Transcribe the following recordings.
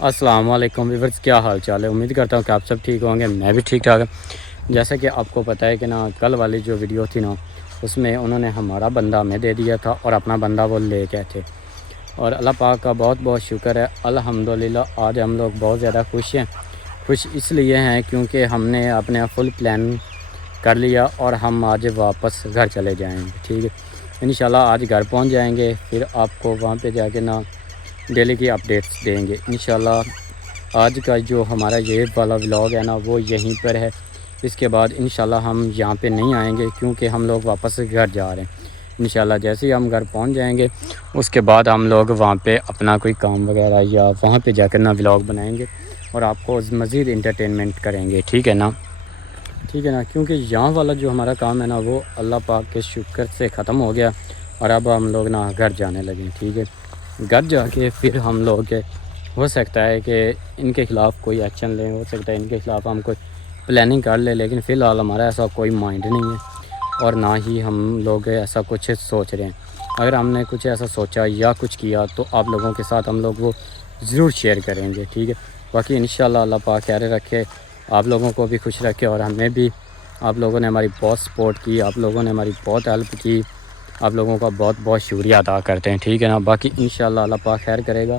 السلام علیکم ویورز، کیا حال چال ہے؟ امید کرتا ہوں کہ آپ سب ٹھیک ہوں گے، میں بھی ٹھیک ٹھاک ہوں۔ جیسا کہ آپ کو پتہ ہے کہ نا کل والی جو ویڈیو تھی نا، اس میں انہوں نے ہمارا بندہ ہمیں دے دیا تھا اور اپنا بندہ وہ لے گئے تھے، اور اللہ پاک کا بہت بہت شکر ہے، الحمدللہ آج ہم لوگ بہت زیادہ خوش ہیں۔ خوش اس لیے ہیں کیونکہ ہم نے اپنا فل پلان کر لیا اور ہم آج واپس گھر چلے جائیں گے، ٹھیک ہے انشاءاللہ۔ آج گھر پہنچ جائیں گے، پھر آپ کو وہاں پہ جا کے نا ڈیلی کی اپڈیٹس دیں گے انشاءاللہ۔ آج کا جو ہمارا یہ والا ولاگ ہے نا وہ یہیں پر ہے، اس کے بعد انشاءاللہ ہم یہاں پہ نہیں آئیں گے کیونکہ ہم لوگ واپس گھر جا رہے ہیں انشاءاللہ۔ جیسے ہی ہم گھر پہنچ جائیں گے اس کے بعد ہم لوگ وہاں پہ اپنا کوئی کام وغیرہ یا وہاں پہ جا کر نا ولاگ بنائیں گے اور آپ کو مزید انٹرٹینمنٹ کریں گے، ٹھیک ہے نا؟ ٹھیک ہے نا، کیونکہ یہاں والا جو ہمارا کام ہے نا وہ اللہ پاک کے شکر سے ختم ہو گیا اور اب ہم لوگ نا گھر جانے لگے، ٹھیک ہے۔ گھر جا کے پھر ہم لوگ ہو سکتا ہے کہ ان کے خلاف کوئی ایکشن لیں، ہو سکتا ہے ان کے خلاف ہم کوئی پلاننگ کر لیں، لیکن فی الحال ہمارا ایسا کوئی مائنڈ نہیں ہے اور نہ ہی ہم لوگ ایسا کچھ سوچ رہے ہیں۔ اگر ہم نے کچھ ایسا سوچا یا کچھ کیا تو آپ لوگوں کے ساتھ ہم لوگ وہ ضرور شیئر کریں گے، ٹھیک ہے۔ باقی انشاءاللہ اللہ پاک خیر رکھے، آپ لوگوں کو بھی خوش رکھے اور ہمیں بھی۔ آپ لوگوں نے ہماری بہت سپورٹ کی، آپ لوگوں نے ہماری بہت ہیلپ کی، آپ لوگوں کا بہت بہت شکریہ ادا کرتے ہیں، ٹھیک ہے نا۔ باقی انشاءاللہ اللہ پاک خیر کرے گا۔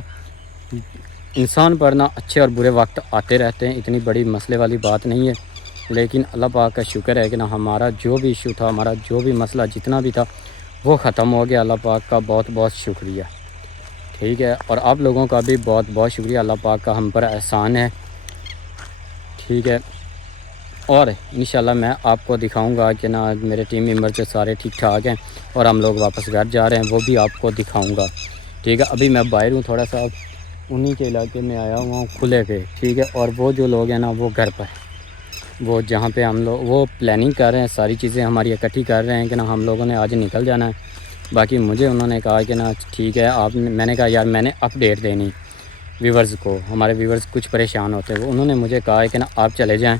انسان پر نا اچھے اور برے وقت آتے رہتے ہیں، اتنی بڑی مسئلے والی بات نہیں ہے، لیکن اللہ پاک کا شکر ہے کہ نا ہمارا جو بھی ایشو تھا، ہمارا جو بھی مسئلہ جتنا بھی تھا وہ ختم ہو گیا۔ اللہ پاک کا بہت بہت شکریہ، ٹھیک ہے۔ اور آپ لوگوں کا بھی بہت بہت شکریہ، اللہ پاک کا ہم پر احسان ہے، ٹھیک ہے۔ اور انشاءاللہ میں آپ کو دکھاؤں گا کہ نا میرے ٹیم ممبر جو سارے ٹھیک ٹھاک ہیں اور ہم لوگ واپس گھر جا رہے ہیں، وہ بھی آپ کو دکھاؤں گا، ٹھیک ہے۔ ابھی میں باہر ہوں، تھوڑا سا انہی کے علاقے میں آیا ہوا ہوں کھلے پہ، ٹھیک ہے۔ اور وہ جو لوگ ہیں نا وہ گھر پر، وہ جہاں پہ ہم لوگ وہ پلاننگ کر رہے ہیں، ساری چیزیں ہماری اکٹھی کر رہے ہیں کہ نا ہم لوگوں نے آج نکل جانا ہے۔ باقی مجھے انہوں نے کہا کہ نا ٹھیک ہے میں نے کہا یار میں نے اپڈیٹ دینی ویورز کو، ہمارے ویورز کچھ پریشان ہوتے ہیں، انہوں نے مجھے کہا ہے کہ نا آپ چلے جائیں،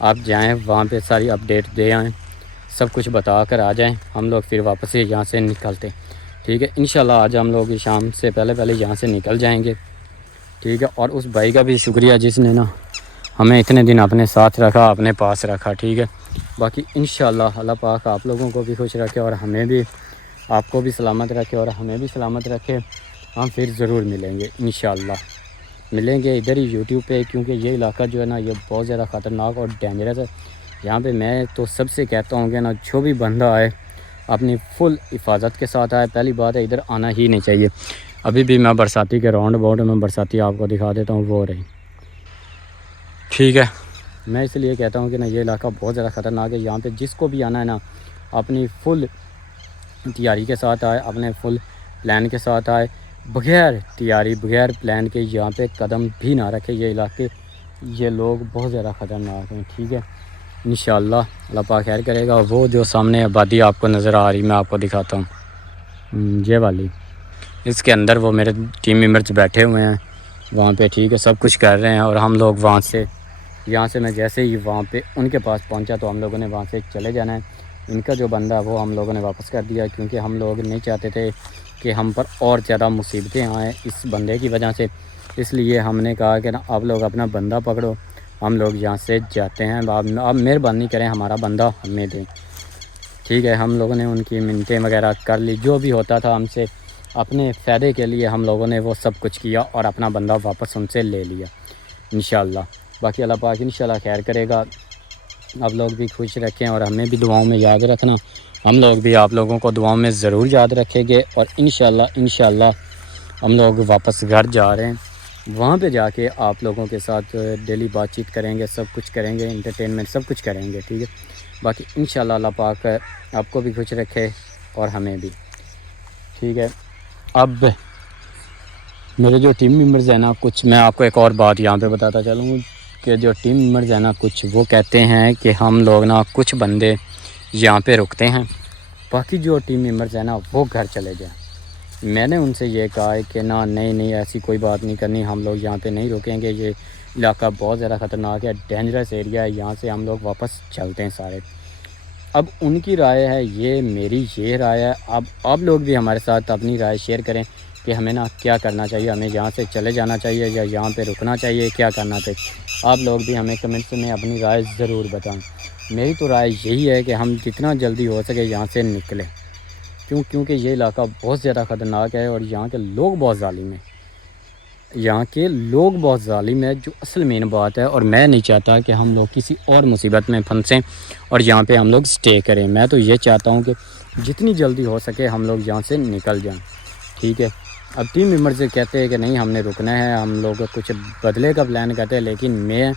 آپ جائیں وہاں پہ ساری اپڈیٹ دے آئیں، سب کچھ بتا کر آ جائیں، ہم لوگ پھر واپس یہاں سے نکلتے، ٹھیک ہے۔ انشاءاللہ آج ہم لوگ شام سے پہلے یہاں سے نکل جائیں گے، ٹھیک ہے۔ اور اس بھائی کا بھی شکریہ جس نے نا ہمیں اتنے دن اپنے ساتھ رکھا، اپنے پاس رکھا، ٹھیک ہے۔ باقی انشاءاللہ اللہ پاک آپ لوگوں کو بھی خوش رکھے اور ہمیں بھی، آپ کو بھی سلامت رکھے اور ہمیں بھی سلامت رکھے۔ ہم پھر ضرور ملیں گے انشاءاللہ، ملیں گے ادھر ہی یوٹیوب پہ، کیونکہ یہ علاقہ جو ہے نا یہ بہت زیادہ خطرناک اور ڈینجرس ہے۔ یہاں پہ میں تو سب سے کہتا ہوں کہ نا جو بھی بندہ آئے اپنی فل حفاظت کے ساتھ آئے، پہلی بات ہے ادھر آنا ہی نہیں چاہیے۔ ابھی بھی میں برساتی کے راؤنڈ اباؤٹ میں برساتی آپ کو دکھا دیتا ہوں، وہ رہی، ٹھیک ہے۔ میں اس لیے کہتا ہوں کہ نا یہ علاقہ بہت زیادہ خطرناک ہے، یہاں پہ جس کو بھی آنا ہے نا اپنی فل تیاری کے ساتھ آئے، اپنے فل پلان کے ساتھ آئے، بغیر تیاری بغیر پلان کے یہاں پہ قدم بھی نہ رکھے۔ یہ علاقے، یہ لوگ بہت زیادہ خطرناک ہیں، ٹھیک ہے۔ انشاءاللہ اللہ پاک خیر کرے گا۔ وہ جو سامنے آبادی آپ کو نظر آ رہی میں آپ کو دکھاتا ہوں، یہ والی، اس کے اندر وہ میرے ٹیم ممبرز بیٹھے ہوئے ہیں وہاں پہ، ٹھیک ہے، سب کچھ کر رہے ہیں۔ اور ہم لوگ وہاں سے، یہاں سے میں جیسے ہی وہاں پہ ان کے پاس پہنچا تو ہم لوگوں نے وہاں سے چلے جانا ہے۔ ان کا جو بندہ وہ ہم لوگوں نے واپس کر دیا، کیونکہ ہم لوگ نہیں چاہتے تھے کہ ہم پر اور زیادہ مصیبتیں آئیں اس بندے کی وجہ سے، اس لیے ہم نے کہا کہ نا آپ لوگ اپنا بندہ پکڑو، ہم لوگ یہاں سے جاتے ہیں، آپ مہربانی کریں ہمارا بندہ ہمیں دیں، ٹھیک ہے۔ ہم لوگوں نے ان کی منتیں وغیرہ کر لی، جو بھی ہوتا تھا ہم سے اپنے فائدے کے لیے ہم لوگوں نے وہ سب کچھ کیا اور اپنا بندہ واپس ان سے لے لیا انشاءاللہ۔ باقی اللہ پاک انشاءاللہ خیر کرے گا، آپ لوگ بھی خوش رکھیں اور ہمیں بھی دعاؤں میں یاد رکھنا، ہم لوگ بھی آپ لوگوں کو دعاؤں میں ضرور یاد رکھیں گے۔ اور انشاءاللہ ہم لوگ واپس گھر جا رہے ہیں، وہاں پہ جا کے آپ لوگوں کے ساتھ ڈیلی بات چیت کریں گے، سب کچھ کریں گے، انٹرٹینمنٹ سب کچھ کریں گے، ٹھیک ہے۔ باقی انشاءاللہ اللہ پاک آپ کو بھی خوش رکھے اور ہمیں بھی، ٹھیک ہے۔ اب میرے جو ٹیم ممبرز ہیں نا، کچھ میں آپ کو ایک اور بات یہاں پہ بتاتا چلوں کہ جو ٹیم ممبرز ہیں نا کچھ وہ کہتے ہیں کہ ہم لوگ نا کچھ بندے یہاں پہ رکتے ہیں، باقی جو ٹیم ممبرز ہیں نا وہ گھر چلے جائیں۔ میں نے ان سے یہ کہا ہے کہ نہیں ایسی کوئی بات نہیں کرنی، ہم لوگ یہاں پہ نہیں رکیں گے، یہ علاقہ بہت زیادہ خطرناک ہے، ڈینجرس ایریا ہے، یہاں سے ہم لوگ واپس چلتے ہیں سارے۔ اب ان کی رائے ہے، یہ میری یہ رائے ہے، اب آپ لوگ بھی ہمارے ساتھ اپنی رائے شیئر کریں کہ ہمیں نا کیا کرنا چاہیے، ہمیں یہاں سے چلے جانا چاہیے یا یہاں پہ رکنا چاہیے، کیا کرنا چاہیے۔ آپ لوگ بھی ہمیں کمنٹس میں اپنی رائے ضرور بتائیں۔ میری تو رائے یہی ہے کہ ہم جتنا جلدی ہو سکے یہاں سے نکلیں، کیونکہ یہ علاقہ بہت زیادہ خطرناک ہے اور یہاں کے لوگ بہت ظالم ہیں، یہاں کے لوگ بہت ظالم ہیں، جو اصل مین بات ہے۔ اور میں نہیں چاہتا کہ ہم لوگ کسی اور مصیبت میں پھنسیں اور یہاں پہ ہم لوگ سٹے کریں۔ میں تو یہ چاہتا ہوں کہ جتنی جلدی ہو سکے ہم لوگ یہاں سے نکل جائیں، ٹھیک ہے۔ اب ٹیم ممبر سے کہتے ہیں کہ نہیں ہم نے رکنا ہے، ہم لوگ کچھ بدلے کا پلان کرتے ہیں، لیکن میں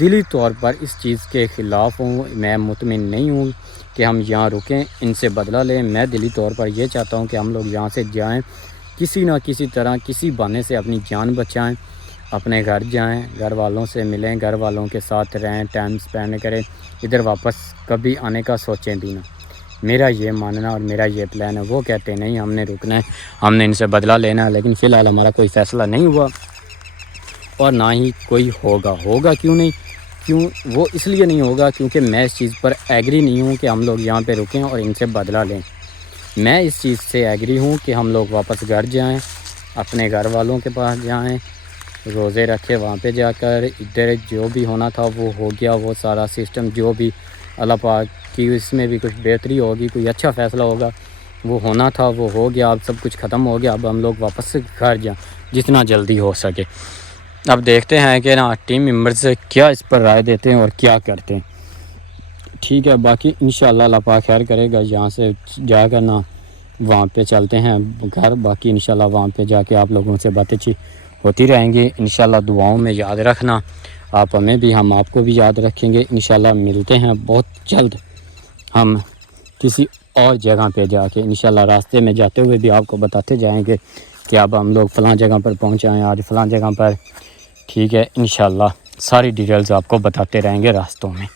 دلی طور پر اس چیز کے خلاف ہوں۔ میں مطمئن نہیں ہوں کہ ہم یہاں رکیں، ان سے بدلہ لیں۔ میں دلی طور پر یہ چاہتا ہوں کہ ہم لوگ یہاں سے جائیں، کسی نہ کسی طرح کسی بہانے سے اپنی جان بچائیں، اپنے گھر جائیں، گھر والوں سے ملیں، گھر والوں کے ساتھ رہیں، ٹائم سپینڈ کریں، ادھر واپس کبھی آنے کا سوچیں بھی نہ۔ میرا یہ ماننا اور میرا یہ پلان ہے۔ وہ کہتے ہیں نہیں ہم نے رکنا ہے، ہم نے ان سے بدلہ لینا ہے، لیکن فی الحال ہمارا کوئی فیصلہ نہیں ہوا اور نہ ہی کوئی ہوگا کیوں نہیں؟ وہ اس لیے نہیں ہوگا کیونکہ میں اس چیز پر ایگری نہیں ہوں کہ ہم لوگ یہاں پہ رکیں اور ان سے بدلہ لیں۔ میں اس چیز سے ایگری ہوں کہ ہم لوگ واپس گھر جائیں، اپنے گھر والوں کے پاس جائیں، روزے رکھے وہاں پہ جا کر، ادھر جو بھی ہونا تھا وہ ہو گیا، وہ سارا سسٹم جو بھی اللہ پاک کی اس میں بھی کچھ بہتری ہوگی، کوئی اچھا فیصلہ ہوگا، وہ ہونا تھا وہ ہو گیا، اب سب کچھ ختم ہو گیا، اب ہم لوگ واپس سے گھر جائیں جتنا جلدی ہو سکے۔ اب دیکھتے ہیں کہ نا ٹیم ممبرز کیا اس پر رائے دیتے ہیں اور کیا کرتے ہیں، ٹھیک ہے۔ باقی انشاءاللہ اللہ پاک خیر کرے گا، یہاں سے جا کر نا وہاں پہ چلتے ہیں گھر۔ باقی انشاءاللہ وہاں پہ جا کے آپ لوگوں سے باتیں ہوتی رہیں گی۔ انشاءاللہ دعاؤں میں یاد رکھنا، آپ ہمیں بھی ہم آپ کو بھی یاد رکھیں گے۔ انشاءاللہ ملتے ہیں بہت جلد ہم کسی اور جگہ پہ جا کے، انشاءاللہ راستے میں جاتے ہوئے بھی آپ کو بتاتے جائیں گے کہ اب ہم لوگ فلاں جگہ پر پہنچے ہیں، آج فلاں جگہ پر، ٹھیک ہے۔ انشاءاللہ ساری ڈیٹیلز آپ کو بتاتے رہیں گے راستوں میں۔